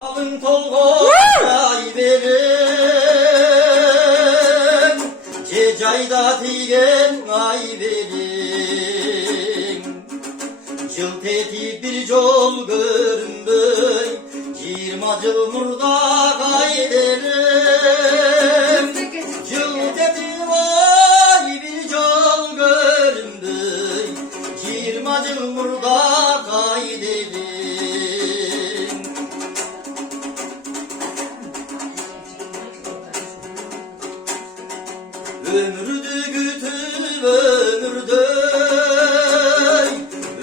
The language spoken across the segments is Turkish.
Alın tolgay verin, Cecayda diyen ay verin. Cılt eti bir yol görünmüy, Cirmacıl murda gayderim. Cılt eti vay bir yol görünmüy, Cirmacıl murda gayderim. Ömürdü gütüm ömürdey,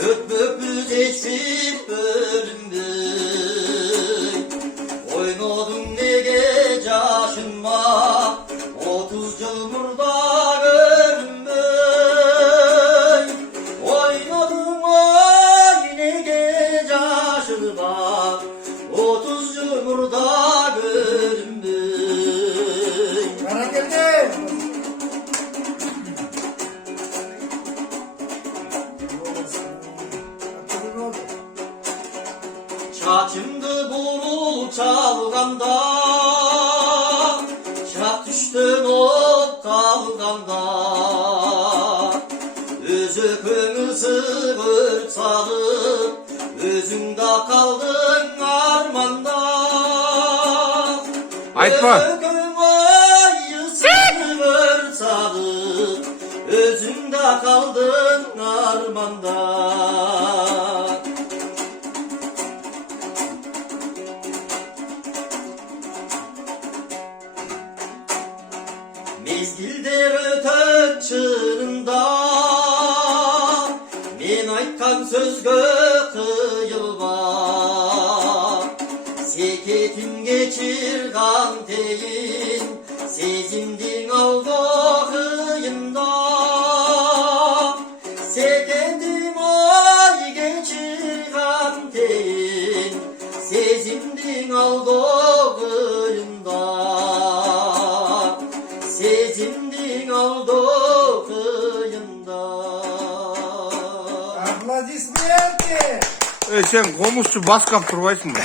öpmöpüz eksik bölümdey. Oynadın ne gece aşınma, 30 yıl murda görünmey. Oynadın ay ne gece aşınma, 30 yıl murda görünmey. Bana geldi. Çaçımdı bulul çalganda, çak düştün ot kalganda. Özü könül sığır salıp, özünde kaldın armanda. Aytma. Özü könül sığır salıp, özünde kaldın armanda. Mezgildir ötön çığırında, men aytkan sözgö kıyılma. Seketin geçirgan teyin, sezimdin aldı kıyında. Seketin ay geçirgan teyin, sezimdin aldı kıyında. Sezimdin aldı kıyında. Abla ismi ki. Sen komuşçu bas kaptırbaysın mı?